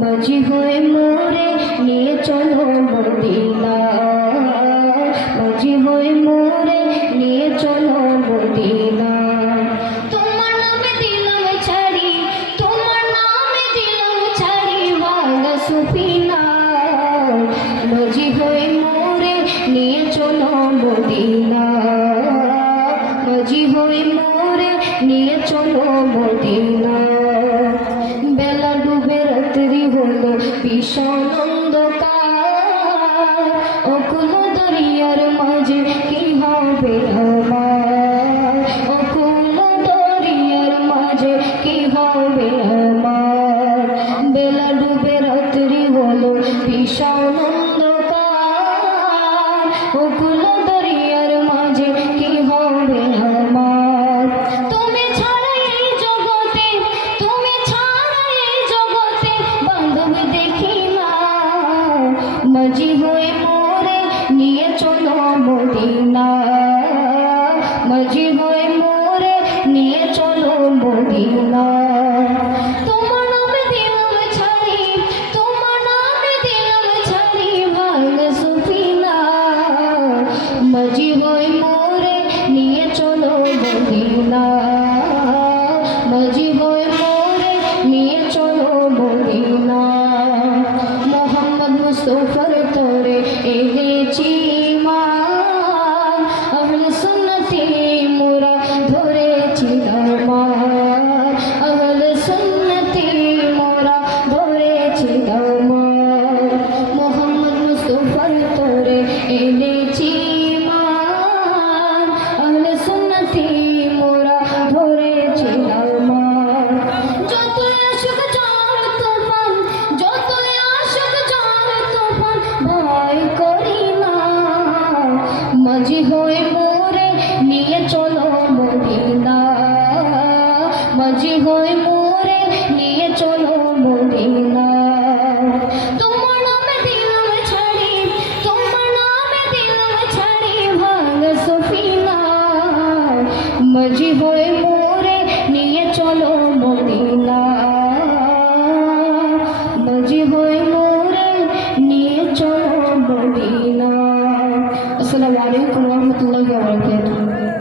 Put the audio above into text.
মাঝি হয়ে মোরে নিয়ে চলো মদিনা। মাঝি হয়ে মোরে নিয়ে চলো মদিনা। তোমার নামে দিলাম ছাড়ি, তোমার নামে দিলাম ছাড়ি বাংলা সুফিনা। মাঝি হয়ে মোরে নিয়ে চলো মদিনা। মাঝি হয়ে মোরে নিয়ে রাত্রি হলো ভীষণ অন্ধকার অকুল দরিয়ার মাঝে কি হবে আমার? অকুল দরিয়ার মাঝে কি হবে আমার? বেলা ডুবে রাত্রি হলো ভীষণ অন্ধকার অকুল দরিয়ার মাঝে হাজি হয়ে মোরে নিয়ে চলো মদিনা। হাজি হয়ে মোরে নিয়ে চলো মদিনা। আসসালামু আলাইকুম ওয়া রাহমাতুল্লাহি ওয়া বারাকাতুহু।